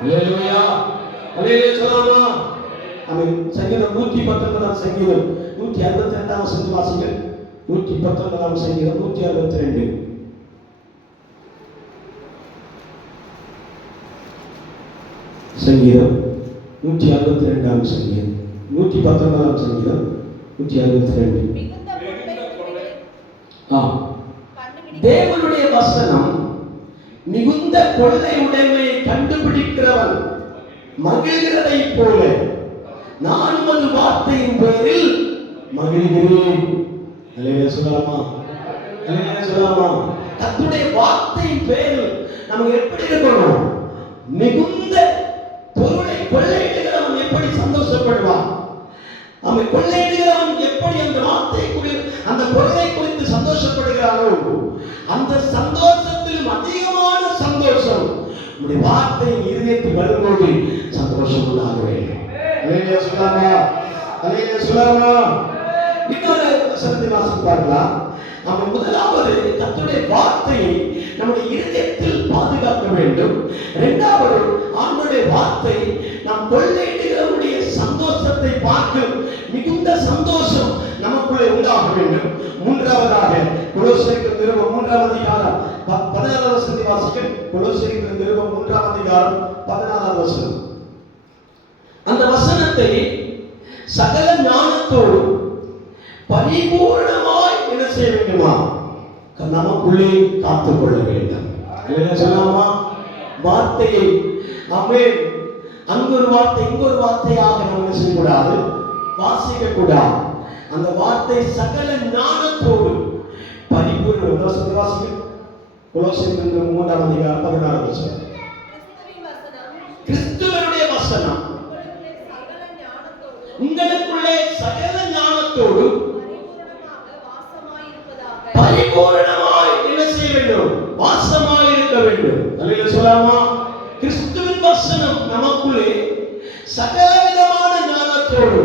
அல்லேலூயா. அல்லேலூயா சொல்லாமா. அவன் சங்கீதம் 119 சங்கீதம் 162 வசனம் வாசிங்கள். 119 சங்கீதம் 162. சங்கீதம் 162 சங்கீதம் 119 சங்கீதம் 162. தேவனுடைய வசனம் மிகுந்த கொள்ளை உடைமையை கண்டுபிடிக்கிறவன் மகிழ்கிறதை போல நான் ஒரு வார்த்தையின் பேரில் மகிழ்கிறேன். அல்லேலூயா சொல்லலாமா. அல்லேலூயா சொல்லலாமா. கர்த்தருடைய வார்த்தையின் பேரில் நம்ம எப்படி இருக்கணும்? மிகுந்த பொருளை கொள்ளையிடுகிறவன் எப்படி சந்தோஷப்படுவான்? அவன் கொள்ளையிடுகிறவன் எப்படி அந்த வார்த்தை அந்த பொருளை குறித்து சந்தோஷப்படுகிறானோ அந்த சந்தோஷத்திலும் அதிகமான சந்தோஷம் நம்முடைய வார்த்தையின் இருதயத்தில் வரும்போது சந்தோஷம் உண்டாக வேண்டும். அல்லேலூயா சொல்லாமா. அல்லேலூயா சொல்லாமா. இன்னொரு வசனத்தை வாசிப்பார்களா? அவன் முதலாவது கர்த்தருடைய வார்த்தையை நம்முடைய இருதயத்தில் பாதுகாக்க வேண்டும். இரண்டாவது ஆண்டவருடைய வார்த்தை நாம் கொள்ளையிடுகிறவருடைய சந்தோஷத்தை பார்க்க மிகுந்த சந்தோஷம் நமக்குள்ளே உண்டாக வேண்டும். மூன்றாவதாக கொலோசியர் நிருபம் 3ஆம் அதிகாரம் 16ஆம் வசனத்தை வாசிக்க. கொலோசியர் நிருபம் 3ஆம் அதிகாரம் 16ஆம் வசனம். அந்த வசனத்தை சகல ஞானத்தோடு பரிபூர்ணமாய் என்ன செய்ய வேண்டுமா? நமக்குள்ளே காத்துக் கொள்ள வேண்டும். என்ன சொல்லாமா? வார்த்தையை ஆமென் அங்கு ஒரு வார்த்தை இங்கு ஒரு வார்த்தையாக நம்ம செய்யக்கூடாது. வாசிக்க கூடாது. அந்த வார்த்தை சகல ஞானத்தோடு பரிபூரண வாசிக்க. கொலோசியர் 3:16 கிறிஸ்துவனுடைய வசனம் உங்களுக்குள்ளே சகல ஞானத்தோடு பரிபூரணமாய் என்ன செய்ய வேண்டும்? வாசமாய் இருக்க வேண்டும். அல்லேலூயா சொல்லாமா? கிறிஸ்துவின் வசனம் நமக்குள்ளே சகல விதமான ஞானத்தோடு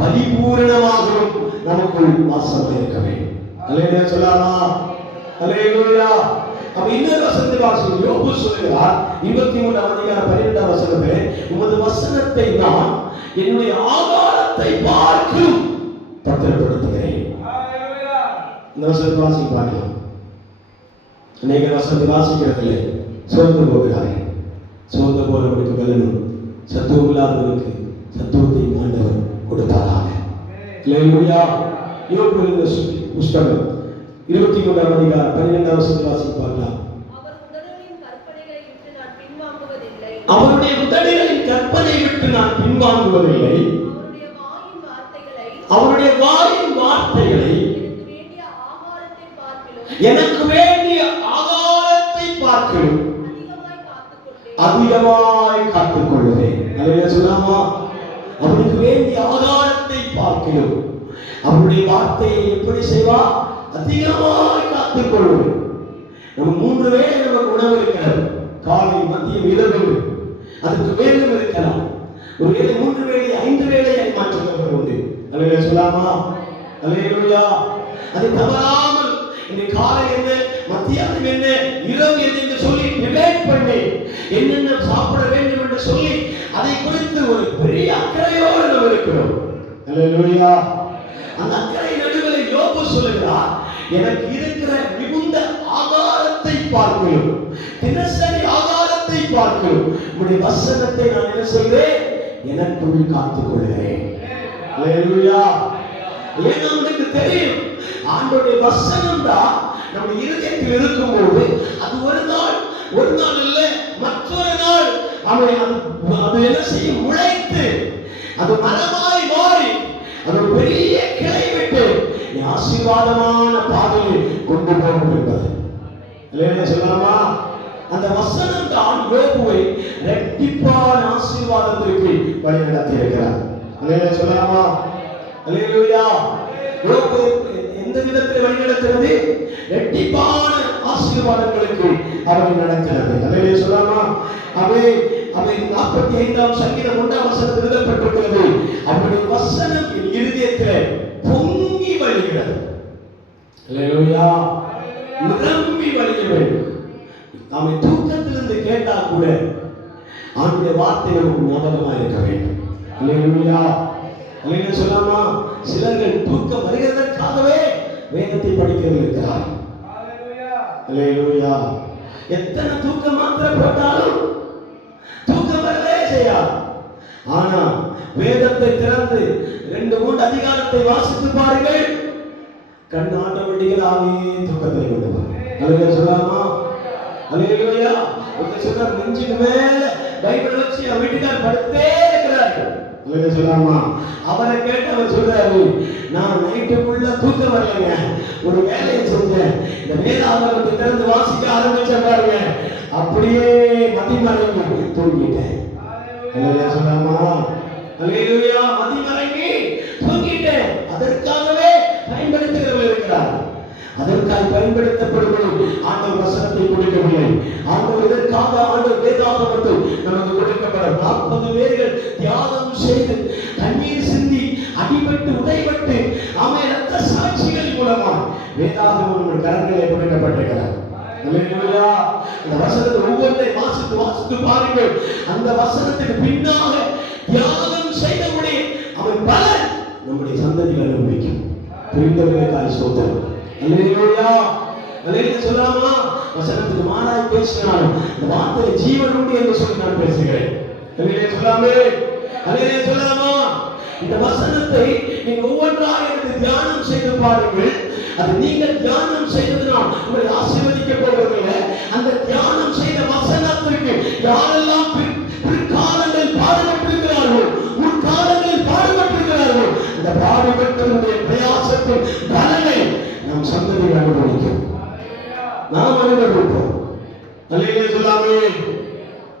பரிபூரணமாகவும் நமக்குள் வாசமாய் இருக்க வேண்டும். அல்லேலூயா சொல்லாமா? அல்லேலூயா. அப்ப இன்னொரு வசனத்தை வாசிக்கிறோம். யோபு சொல்கிறார் 23:12 உமது வசனத்தை நான் என்னுடைய ஆகாரத்தை பார்க்கும் பத்திரப்படுத்துகிறேன். இந்த வசனத்தை வாசிக்க பார்க்கலாம். அநேக வசனத்தை வாசிக்கிறதில்லை, சோர்ந்து போகிறார்கள். சோர்ந்து போறவனுக்கு பலனும் சத்துவம் இல்லாதவனுக்கு சத்துவத்தை ஆண்டவர் கொடுப்பாராக. அல்லேலூயா. யோபு புஸ்தகம் 23:12 வாசிக்க பார்க்கலாம். அவருடைய உதடுகளின் கற்பனை விட்டு நான் பின்வாங்குவதில்லை. அவருடைய வாயின் வார்த்தைகளை எனக்கு வேண்டிய ஆகாரத்தை பார்க்கிறேன், அதிகமாய் காத்துக்கொள்கிறேன். அல்லேலூயா சொல்லாமா? அவருக்கு வேண்டிய ஆகாரத்தை பார்க்கிறோம். அவருடைய வார்த்தையை எப்படி செய்வா? அதிகமாய் காத்துக்கொள்கிறேன். நம்ம 3 வேளை நமக்கு உணவு இருக்கிறது. காலை, மதியம், இரவு. அதுக்கு வேலும் இருக்கலாம். ஒரு வேளை 3 வேளை 5 வேளையை மாற்றுகிறவர் உண்டு. அல்லேலூயா சொல்லாமா? அல்லேலூயா. அதை தவறாமல் இந்த காலை என்ன, மத்தியானம் என்ன, இரவு என்ன என்று சொல்லி டிபேட் பண்ணி என்னென்ன சாப்பிட வேண்டும் என்று சொல்லி அதை குறித்து ஒரு பெரிய அக்கறையோடு நாம் இருக்கிறோம். அல்லேலூயா. அந்த அக்கறை நடுவில் யோபு சொல்லுகிறார், எனக்கு இருக்கிற மிகுந்த ஆகாரத்தை பார்க்கிறோம், தினசரி ஆகாரத்தை பார்க்கிறோம், உம்முடைய வசனத்தை நான் என்ன செய்வேன்? எனக்குள் காத்துக் கொள்கிறேன். அல்லேலூயா. ஏன்னா உங்களுக்கு தெரியும், ஆண்டவருடைய வசனம் தான் நம்ம இருதயத்தில் இருக்கும்போது அது ஒரு நாள் இல்லை, மற்றொரு நாள் அது என்ன செய்யும்? முளைத்து அது மரமாய் மாறி அது பெரிய கிளை விட்டு ஆசீர்வாதமான பாதையில் கொண்டு போகும் என்பது. அல்லேலூயா சொல்லலாமா? அந்த வசனம் தான் யோபுவை இரட்டிப்பான ஆசீர்வாதத்திற்கு வழி நடத்தி இருக்கிறார். அல்லேலூயா சொல்லலாமா? அல்லேலூயா. யோபு எந்த விதத்தில் வழி நடத்துகிறது? இரட்டிப்பான ஆசீர்வாதங்களுக்கு அவரை நடக்கிறது. அல்லேலூயா சொல்லலாமா? அவை 45ஆம் சங்கீதம் 1ஆம் வசனத்தில் எழுதப்பட்டிருக்கிறது, அவருடைய வசனம் என் இருதயத்தில் பொங்கி வழிகிறது. அல்லேலூயா. நிரம்பி வழிகிறது. நாம தூக்கத்திலிருந்து கேட்டா கூட ஆண்டவருடைய வார்த்தை நமக்கு ஞாபகமா இருக்க வேண்டும். அல்லேலூயா. அல்லேலூயா சொல்லாமா? சிலர்கள் தூக்கம் வருகிறதற்காகவே வேதத்தை படிக்கிறது இருக்கிறார். அல்லேலூயா. எத்தனை தூக்கம் மாத்திரம் போட்டாலும் தூக்கம் வரவே செய்யாது. ஆனா வேதத்தை திறந்து 2-3 அதிகாரத்தை வாசித்து பாருங்கள், கண் ஆட்டோமேட்டிக்கலாவே தூக்கத்தை கொண்டு வரும். அல்லேலூயா சொல்லாமா? அல்லேலூயா. ஒரு சிலர் நெஞ்சுக்கு மேல பைபிள் வச்சு அவன் வீட்டுக்காரர் படுத்தே இருக்கிறாரு. அல்லேலூயா சொல்லாமா? அவரை கேட்டு அவர் சொல்றாரு, நான் நைட்டுக்குள்ள தூக்கம் வரலைங்க, ஒரு வேலையை செஞ்சேன், இந்த வேதாகமத்தை திறந்து வாசிக்க ஆரம்பிச்ச பாருங்க, அப்படியே மதிமறைந்து தூங்கிட்டேன். அல்லேலூயா சொல்லாமா? அல்லேலூயா. மதிமறைந்து தூங்கிட்டேன். அதற்காகவே பயன்படுத்துகிறவர்கள் இருக்கிறார். அதற்காக பயன்படுத்தப்படுவது ஆண்டவர் வசனத்தை கொடுக்கவில்லை. ஆண்டவர் இதற்காக ஆண்டவர் வேதாகமத்தை நமக்கு கொடுக்கப்பட 40 பேர்கள் தியாகம் செய்து கண்ணீர் சிந்தி அடிபட்டு உடைபட்டு அவன் ரத்த சாட்சிகள் மூலமா வேதாகமம் நம்ம கரங்களிலே கொடுக்கப்பட்டிருக்கிறார். அல்லேலூயா. இந்த வசனத்தை ஒவ்வொன்றை வாசித்து பாருங்கள். அந்த வசனத்துக்கு பின்னாக தியாகம் செய்தவுடைய அவன் பலன் நம்முடைய சந்ததிகள் அனுபவிக்கும். புரிந்தவர்களுக்காக ஸ்தோத்திரம். அல்லேலூயா. அல்லேலூயா சொல்லாமா? வசனத்துக்கு மாறாய் பேசினாலும் இந்த வார்த்தையில ஜீவன் உண்டு என்று சொல்லி நான் பேசுகிறேன். அல்லேலூயா சொல்லாமே? அல்லேலூயா சொல்லாமா? இந்த வசனத்தை நீங்க ஒவ்வொன்றாக எடுத்து தியானம் செய்து பாருங்கள். அது நீங்கள் தியானம் செய்ததனால் உங்களை ஆசீர்வதிக்க போவதில்லை. அந்த தியானம் செய்த வசனத்திற்கு யாரெல்லாம் பிற்காலங்களில் பாடுபட்டிருக்கிறார்கள், முற்காலங்களில் பாடுபட்டிருக்கிறார்கள், நாம் அனுபவிப்போம். அல்லேலூயா சொல்லாமே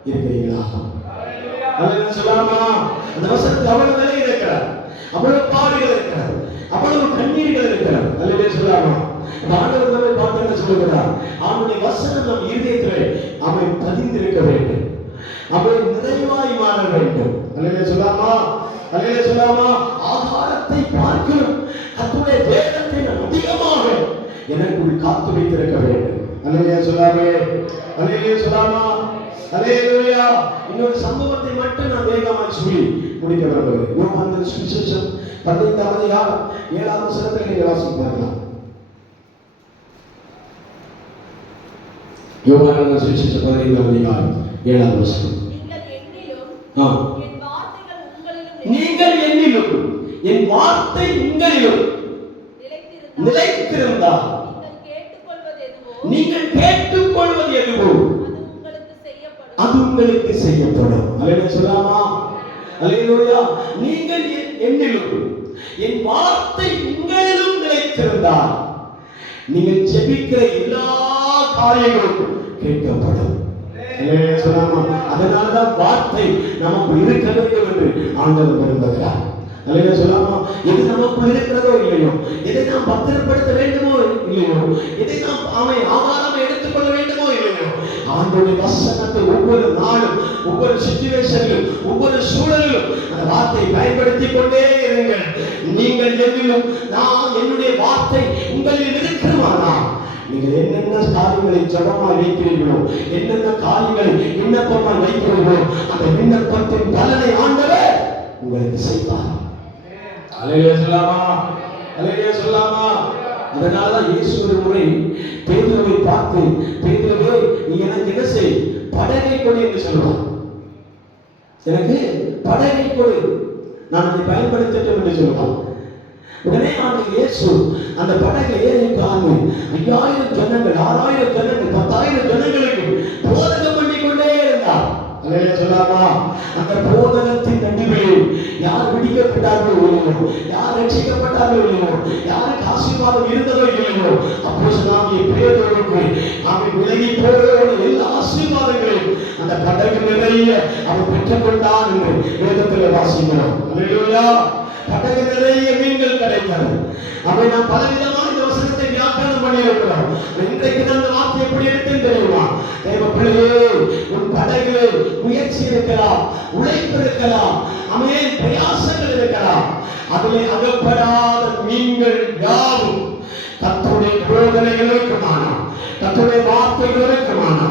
இருக்கிறீங்களா? அல்லேலூயா சொல்லாமா? அந்த வசனத்தில் அவ்வளவு நிலை இருக்கிறார், அவ்வளவு பாடுகள் இருக்கிறார், அவ்வளவு கண்ணீர்கள் இருக்கிறார். அல்லேலூயா சொல்லாமா? ஆண்டவர் நம்மை பார்த்து என்ன சொல்லுகிறார்? அவனுடைய வசனம் நம் இருதயத்திலே அவன் பதிந்திருக்க வேண்டும், அவன் நிறைவாய் மாற வேண்டும். அல்லேலூயா சொல்லாமா? அல்லேலூயா சொல்லாமா? ஆகாரத்தை பார்க்கிறோம், கர்த்தருடைய வேதத்தை நான் அதிகமாக எனக்குள் காத்து வைத்திருக்க வேண்டும். அல்லேலூயா சொல்லாமே? அல்லேலூயா சொல்லாமா? அல்லேலூயா. இன்னொரு சம்பவத்தை மட்டும் நான் வேகமாக சொல்லி முடிக்க விரும்புகிறேன். யோவான் சுவிசேஷம் 15ஆம் அதிகாரம் 7ஆம் வசனத்தை நீங்கள் வாசிப்பார்களா? யோவான் சுவிசேஷம் 15ஆம் அதிகாரம் 7ஆம் வசனம். நீங்கள் என்னிலும் என் வார்த்தை உங்களிலும் நிலைத்திருந்தால் நீங்கள் கேட்டுக்கொள்வது எதுவோ அது உங்களுக்கு செய்யப்படும். அல்லேலூயா சொல்லாமா? அல்லேலூயா. நீங்கள் என்னிலும் என் வார்த்தை உங்களிலும் நிலைத்திருந்தால் நீங்கள் ஜெபிக்கிற எல்லா காரியங்களும் கேட்கப்படும். அல்லேலூயா சொல்லாமா? அதனாலதான் வார்த்தை நமக்கு இருக்க வேண்டும் என்று ஆண்டவர் விரும்புகிறார். அல்லேலூயா சொல்லாமா? எது நமக்குள் இருக்கிறதோ இல்லையோ, எதை நாம் பத்திரப்படுத்த வேண்டுமோ இல்லையோ, எதை நாம் ஆகாரமாக எடுத்துக்கொள்ள வேண்டுமோ இல்லையோ, ஆண்டவருடைய வசனத்தை ஒவ்வொரு நாளும், ஒவ்வொரு சிச்சுவேஷனிலும், ஒவ்வொரு சூழலிலும் அந்த வார்த்தை பயன்படுத்திக் கொண்டே இருங்கள். நீங்கள் என்னிலும் நான் என்னுடைய வார்த்தை உங்களில் இருக்கிறமானா நீங்கள் என்னென்ன காரியங்களை ஜபமாய் வைக்கிறீர்களோ, என்னென்ன காரியங்களை விண்ணப்பமாய் வைக்கிறீர்களோ, அந்த விண்ணப்பத்தின் பலனை ஆண்டவர் உங்களுக்கு செய்வார். அல்லேலூயா சொல்லாமா? அல்லேலூயா சொல்லாமா? அதனாலதான் இயேசு ஒரு முறை பேதுருவை பார்த்து, பேதுருவே நீ எனக்கு என்ன செய், படகை கொடு என்று சொல்வார். எனக்கு படகை கொடு, நான் அதை பயன்படுத்தட்டும் என்று சொல்வார். உடனே ஆண்டவர் இயேசு அந்த படகை ஏறி உட்கார்ந்து 5000 ஜனங்கள், 6000 ஜனங்கள், 10,000 ஜனங்களுக்கு போதகம் பண்ணி கொண்டே இருந்தார். அல்லேலூயா சொல்லாமா? அந்த போதகத்தின் நடுவில் யார் விடுவிக்கப்பட்டார்களோ இல்லையோ, யார் ரட்சிக்கப்பட்டார்களோ இல்லையோ, யாருக்கு ஆசீர்வாதம் இருந்ததோ இல்லையோ, அப்போஸ்தலனாகிய பேதுருவுக்கு அவன் விலகி போன எல்லா ஆசீர்வாதங்களையும் அந்த படகு நிறைய அவன் பெற்றுக்கொண்டான் என்று வேதத்தில் வாசிக்கிறோம். அல்லேலூயா. படகு நிறைய மீன்கள் கிடைத்தது. அவன் நாம் பலவிதமான இந்த வசனத்தை வியாக்கியானம் பண்ணியிருக்கிறோம். இன்றைக்கு அந்த வார்த்தை எப்படி எடுத்து தெரியுமா? தேவ பிள்ளையே, உன் படகு முயற்சி இருக்கலாம், உழைப்பு இருக்கலாம், அமேன் பிரயாசங்கள் இருக்கலாம், அதிலே அகப்படாத மீன்கள் யாவும் கர்த்தருடைய போதனைகள் இருக்குமானா, கர்த்தருடைய வார்த்தைகள் இருக்குமானா,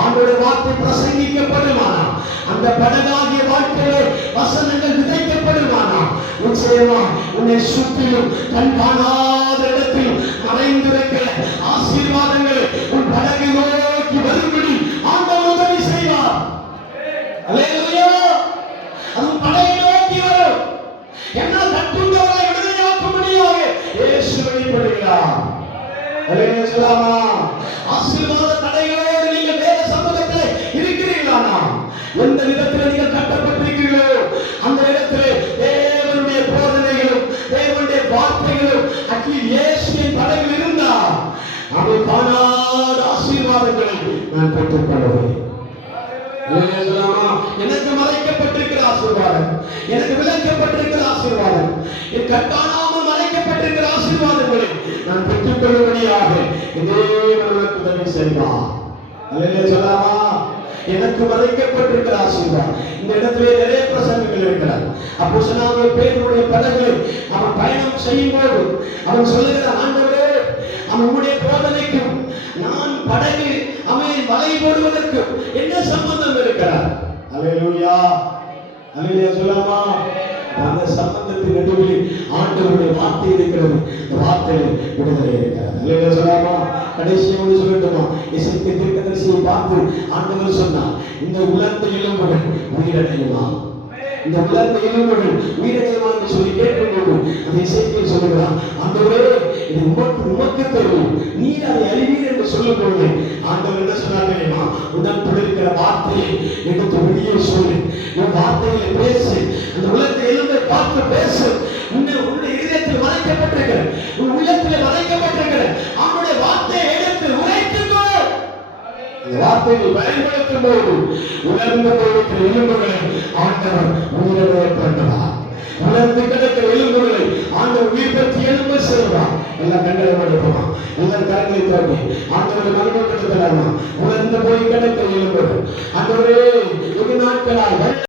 ஆண்டவருடைய வார்த்தை பிரசங்கிக்கப்படுமானா, அந்த படகாகிய வாழ்க்கையிலே வசனங்கள் விதைக்கப்படுமானா, நிச்சயமா உன்னை சுற்றிலும் கண் காணாத இடத்தில் மறைந்திருக்கிற ஆசீர்வாதங்களை உன் படகை நோக்கி வரும்படி ஆண்டவர் உதவி செய்வார். அல்லேலூயா. அது படகை நோக்கி வரும். என்னால் கட்டுண்டவர்களை விடுதலையாக்கும்படியாக இயேசு வெளிப்படுகிறார். அல்லேலூயா சொல்லாமா? ஆசீர்வாத தடைகளோடு நீங்கள் வேத சமூகத்தில் இருக்கிறீர்களா? எந்த விதத்தில் நீங்கள் கட்டப்பட்டிருக்கிறீர்களோ அந்த இடத்திலே தேவனுடைய போதனைகளும் தேவனுடைய வார்த்தைகளும் அக்னி இயேசுவின் படகில் இருந்தால் அவை காணாத ஆசீர்வாதங்களை நான் பெற்றுக்கொள்வேன். எனக்கு மறைக்கப்பட்டிருக்கிற ஆசீர்வாதம், எனக்கு விளக்கப்பட்டிருக்கிற ஆசீர்வாதம், என் கண்காணாமல் மறைக்கப்பட்டிருக்கிற ஆசீர்வாதங்களை நான் பெற்றுக்கொள்ளும்படியாக தேவனுக்கு உதவி செய்வார். அல்லேலூயா சொல்லாமா? எனக்கு மறைக்கப்பட்டிருக்கிற ஆசீர்வாதம். இந்த இடத்திலே நிறைய பிரசங்கங்கள் இருக்கிறார். அப்போஸ்தலனாகிய பேதுருவுடைய படகில் அவன் பயணம் செய்யும் போது அவன் சொல்லுகிறான், ஆண்டவரே, அவனுடைய போதனைக்கும் நான் படகில் அவன் வலை போடுவதற்கு என்ன சம்பந்தம் இருக்கிறார்? அல்லேலூயா. அல்லேலூயா சொல்லாமா? அந்த சம்பந்தத்தின் நடுவில் ஆண்டவருடைய வார்த்தை இருக்கிறது. இந்த வார்த்தையில் விடுதலை இருக்கிறது. அல்லேலூயா சொல்லாமா? கடைசியோடு சொல்லட்டுமா? எசேக்கியேல் தீர்க்கதரிசியை பார்த்து ஆண்டவர் சொன்னார், இந்த உலர்ந்த எலும்புகள் உயிரடையுமா, இந்த உலர்ந்த எலும்புகள் உயிரடையுமா என்று சொல்லி கேட்கும்போது அந்த எசேக்கியேல் சொல்லுகிறான், ஆண்டவரே, இது உமக்கு தெரியும், நீர் அதை அறிவீர் என்று சொல்லும் பொழுது ஆண்டவர் என்ன சொன்னார் தெரியுமா? உனக்குள் இருக்கிற வார்த்தையை எடுத்து வெளியே சொல்லு, உன் வார்த்தையை பேசு, அந்த உலர்ந்த எலும்பை பார்த்து பேசு. உன்னுடைய இதயத்தில் மறைக்கப்பட்டிருக்கிற, உன் உள்ளத்தில் மறைக்கப்பட்டிருக்கிற அவனுடைய வார்த்தையை எடுத்து உரைத்துக்கோ. வார்த்தைகள் பயன்படுத்தும் போது உணர்ந்து போயிருக்கிற எலும்புகளை ஆண்டவர் உயிரிழ பண்ணுவார். உணர்ந்து கிடக்கிற எலும்புகளை ஆண்டவர் உயிர் பற்றி எலும்பு செய்வார். எல்லாம் கண்களை எடுப்போமா, எல்லாம் கரங்களை தோண்டி ஆண்டவரை மறுபடியும் உணர்ந்து போய் கிடக்கிற எலும்புகள் ஆண்டவரே வெகு நாட்களாக